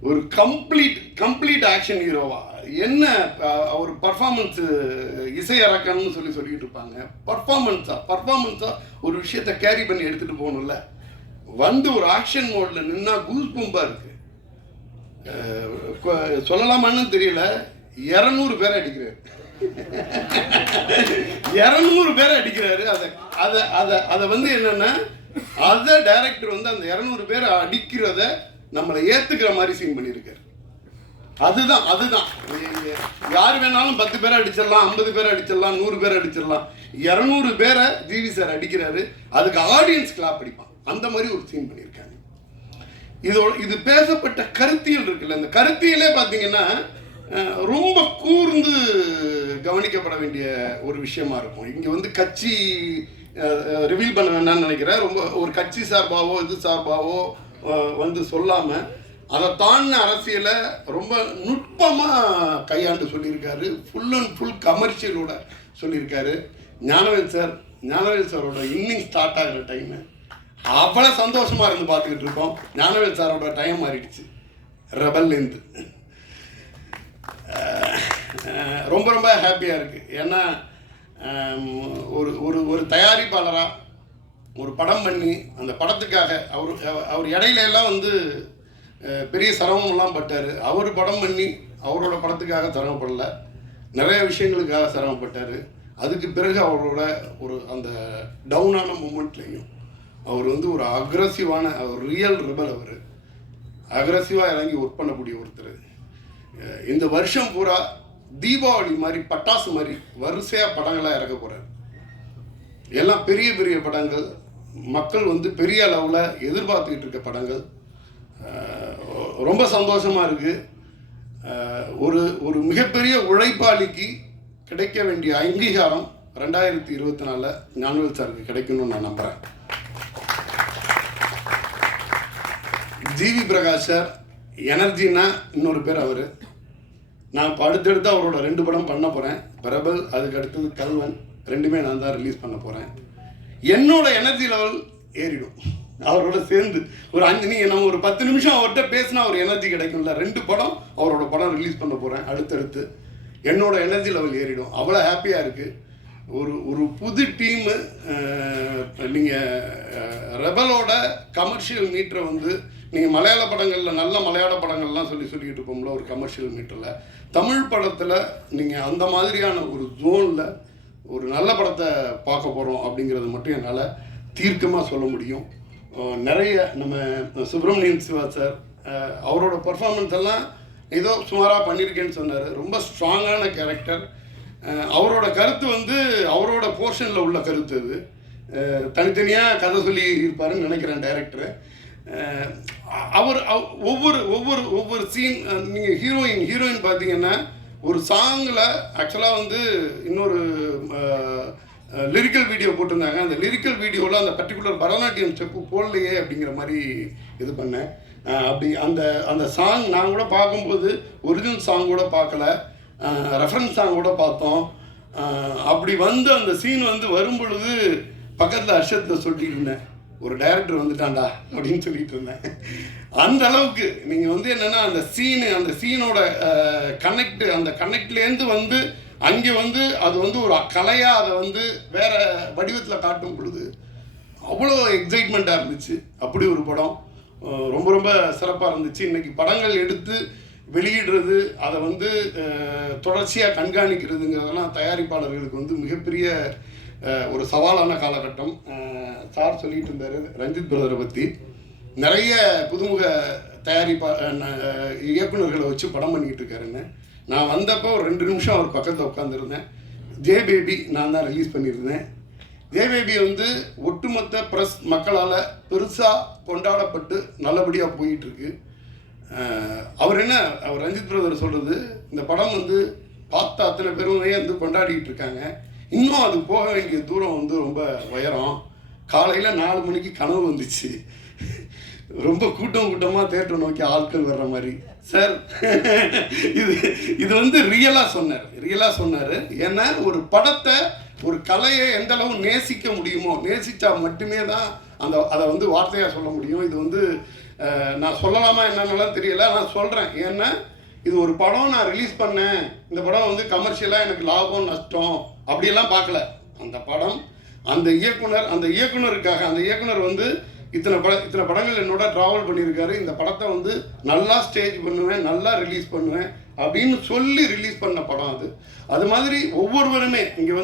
ஒரு complete complete action ஹீரோவா என்ன அவர் ஒரு பர்ஃபார்மன்ஸ் இசை சொல்லி சொல்லிட்டு இருப்பாங்க. பர்ஃபார்மன்ஸா பர்ஃபார்மன்ஸா ஒரு விஷயத்தை கேரி பண்ணி எடுத்துட்டு போகணும்ல. வந்து ஒரு ஆக்ஷன் மோட்ல நின்னா கூஸ் பூம்பா இருக்கு. சொல்லலாமான்னு தெரியல. இரநூறு பேரை அடிக்கிறாரு. இரநூறு பேரை அடிக்கிறாரு. அதை அதை அதை அதை வந்து என்னன்னா அதை டைரக்டர் வந்து அந்த இரநூறு பேரை அடிக்கிறத நம்மளை ஏத்துக்கிற மாதிரி சீன் பண்ணியிருக்காரு. அதுதான் அதுதான். யார் வேணாலும் பத்து பேரை அடிச்சிடலாம் ஐம்பது பேரை அடிச்சிடலாம் நூறு பேரை அடிச்சிடலாம். இரநூறு பேரை ஜிவி சார் அடிக்கிறாரு. அதுக்கு ஆடியன்ஸ் கிளாப் அடிப்பான். அந்த மாதிரி ஒரு சீன் பண்ணியிருக்காங்க இதோட இது பேசப்பட்ட கருத்தியல் இருக்குல்ல அந்த கருத்தியலே பார்த்தீங்கன்னா ரொம்ப கூர்ந்து கவனிக்கப்பட வேண்டிய ஒரு விஷயமா இருக்கும். இங்கே வந்து கட்சி ரிவீல் பண்ண வேணாம்னு நினைக்கிறேன். ரொம்ப ஒரு கட்சி சார்பாவோ இது சார்பாவோ வந்து சொல்லாமல் அதை தாண்டின அரசியலை ரொம்ப நுட்பமாக கையாண்டு சொல்லியிருக்காரு. ஃபுல் அண்ட் ஃபுல் கமர்ஷியலோட சொல்லியிருக்காரு. ஞானவேல் சார் ஞானவேல் சாரோட இன்னிங் ஸ்டார்ட் ஆகிற டைமு அவ்வளோ சந்தோஷமாக இருந்து பார்த்துக்கிட்டு இருக்கோம். ஞானவேல் சாரோட டைம் மாறிடுச்சு. ரெபல்லேருந்து ரொம்ப ரொம்ப ஹாப்பியாக இருக்குது ஏன்னா ஒரு ஒரு ஒரு தயாரிப்பாளராக ஒரு படம் பண்ணி அந்த படத்துக்காக அவர் அவர் இடையில எல்லாம் வந்து பெரிய சிரமம்லாம் பட்டார். அவர் படம் பண்ணி அவரோட படத்துக்காக சிரமப்படல. நிறைய விஷயங்களுக்காக சிரமப்பட்டார். அதுக்கு பிறகு அவரோட ஒரு அந்த டவுனான மூமெண்ட்லேயும் அவர் வந்து ஒரு அக்ரஸிவான ஒரு ரியல் ரிபல் அவர். அக்ரஸிவாக இறங்கி ஒர்க் பண்ணக்கூடிய ஒருத்தர். இந்த வருஷம் பூரா தீபாவளி மாதிரி பட்டாசு மாதிரி வரிசையாக படங்களாக இறக்க போகிறார் எல்லாம் பெரிய பெரிய படங்கள். மக்கள் வந்து பெரிய அளவில் எதிர்பார்த்துக்கிட்டு இருக்க படங்கள் ரொம்ப சந்தோஷமாக இருக்குது ஒரு ஒரு மிகப்பெரிய உழைப்பாளிக்கு கிடைக்க வேண்டிய அங்கீகாரம் ரெண்டாயிரத்தி இருபத்தி நாலில் ஞானவேல் சாருக்கு கிடைக்கணும்னு நான் நம்புகிறேன் ஜிவி பிரகாஷ் சார் எனர்ஜினா இன்னொரு பேர் அவர். நான் இப்போ அடுத்தடுத்து அவரோட ரெண்டு படம் பண்ண போகிறேன் பிரபல் அதுக்கு அடுத்தது கல்வன் ரெண்டுமே நான் தான் ரிலீஸ் பண்ண போகிறேன் என்னோட எனர்ஜி லெவல் ஏறிடும். அவரோட சேர்ந்து ஒரு அஞ்சு நீ நம்ம ஒரு பத்து நிமிஷம் அவர்கிட்ட பேசினா ஒரு எனர்ஜி கிடைக்கும்ல. ரெண்டு படம் அவரோட படம் ரிலீஸ் பண்ண போகிறேன் அடுத்தடுத்து. என்னோட எனர்ஜி லெவல் ஏறிடும். அவ்வளோ ஹாப்பியாக இருக்குது ஒரு ஒரு புது டீமு நீங்கள் ரெபலோட கமர்ஷியல் மீட்டரை வந்து நீங்கள் மலையாள படங்களில் நல்ல மலையாள படங்கள்லாம் சொல்லி சொல்லிக்கிட்டு இருப்போம்ல ஒரு கமர்ஷியல் மீட்டரில் தமிழ் படத்தில் நீங்கள் அந்த மாதிரியான ஒரு ஜோனில் ஒரு நல்ல படத்தை பார்க்க போகிறோம் அப்படிங்கிறது மட்டும் என்னால் தீர்க்கமாக சொல்ல முடியும். நிறைய நம்ம சுப்பிரமணியன் சிவா சார் அவரோட பர்ஃபார்மன்ஸ் எல்லாம் ஏதோ சுமாராக பண்ணியிருக்கேன்னு சொன்னார். ரொம்ப ஸ்ட்ராங்கான கேரக்டர் அவரோட கருத்து வந்து அவரோட போர்ஷனில் உள்ள கருத்து அது. தனித்தனியாக கதை சொல்லி இருப்பாருன்னு நினைக்கிறேன் டைரக்டரு அவர் அவ்- ஒவ்வொரு ஒவ்வொரு ஒவ்வொரு சீன் நீங்கள் ஹீரோயின் ஹீரோயின் பார்த்தீங்கன்னா ஒரு சாங்கில் ஆக்சுவலாக வந்து இன்னொரு லிரிக்கல் வீடியோ போட்டிருந்தாங்க. அந்த லிரிக்கல் வீடியோவில் அந்த பர்டிகுலர் பரதநாட்டியம் ஸ்டெப்பு போடலையே அப்படிங்கிற மாதிரி இது பண்ணேன். அப்படி அந்த அந்த சாங் நான் கூட பார்க்கும்போது ஒரிஜினல் சாங் கூட பார்க்கல. ரெஃபரன்ஸ் சாங் கூட பார்த்தோம். அப்படி வந்து அந்த சீன் வந்து வரும்பொழுது பக்கத்தில் அர்ஷத்தை சொல்லிட்டு இருந்தேன். ஒரு டைரக்டர் வந்துட்டான்டா அப்படின்னு சொல்லிட்டு இருந்தேன். அந்த அளவுக்கு நீங்கள் வந்து என்னென்னா அந்த சீனு அந்த சீனோட கனெக்ட் அந்த கனெக்ட்லேருந்து வந்து அங்கே வந்து அது வந்து ஒரு கலையாக அதை வந்து வேற வடிவத்தில் காட்டும் பொழுது அவ்வளோ எக்ஸைட்மெண்ட்டாக இருந்துச்சு. அப்படி ஒரு படம். ரொம்ப ரொம்ப சிறப்பாக இருந்துச்சு. இன்றைக்கி படங்கள் எடுத்து வெளியிடுறது அதை வந்து தொடர்ச்சியாக கண்காணிக்கிறதுங்கிறதெல்லாம் தயாரிப்பாளர்களுக்கு வந்து மிகப்பெரிய ஒரு சவாலான காலகட்டம். சார் சொல்லிட்டு இருந்தார் ரஞ்சித் பிரதரை பற்றி நிறைய புதுமுக தயாரிப்பா இயக்குநர்களை இயக்குனர்களை வச்சு படம் பண்ணிக்கிட்டு இருக்காருன்னு. நான் வந்தப்போ ஒரு ரெண்டு நிமிஷம் அவர் பக்கத்தில் உட்காந்துருந்தேன் ஜே பேபி நான் தான் ரிலீஸ் பண்ணியிருந்தேன். ஜே பேபி வந்து ஒட்டுமொத்த ப்ரெஸ் மக்களால் பெருசாக கொண்டாடப்பட்டு நல்லபடியாக போயிட்டுருக்கு. அவர் என்ன அவர் ரஞ்சித் பிரதர் சொல்கிறது இந்த படம் வந்து பார்த்த அத்தனை பேருமே வந்து கொண்டாடிக்கிட்டு இருக்காங்க. இன்னும் அது போக வேண்டிய தூரம் வந்து ரொம்ப உயரம். காலையில் நாலு மணிக்கு கனவு வந்துச்சு. ரொம்ப கூட்டம் கூட்டமாக தேட்டர் நோக்கி ஆட்கள் வர்ற மாதிரி. சார் இது இது வந்து ரியலாக சொன்னார். ரியலாக சொன்னார். ஏன்னா ஒரு படத்தை ஒரு கலையை எந்த அளவு நேசிக்க முடியுமோ நேசித்தா மட்டுமே தான் அந்த அதை வந்து வார்த்தையாக சொல்ல முடியும். இது வந்து நான் சொல்லலாமா என்னன்னெல்லாம் தெரியல. நான் சொல்கிறேன் ஏன்னா இது ஒரு படம் நான் ரிலீஸ் பண்ணேன். இந்த படம் வந்து கமர்ஷியலாக எனக்கு லாபம் நஷ்டம் அப்படியெல்லாம் பார்க்கல. அந்த படம் அந்த இயக்குனர் அந்த இயக்குனருக்காக அந்த இயக்குனர் வந்து இத்தனை பட இத்தனை படங்கள் என்னோட ட்ராவல் பண்ணியிருக்காரு. இந்த படத்தை வந்து நல்லா ஸ்டேஜ் பண்ணுவேன் நல்லா ரிலீஸ் பண்ணுவேன் அப்படின்னு சொல்லி ரிலீஸ் பண்ண படம் அது. அது மாதிரி ஒவ்வொருவருமே இங்கே வந்து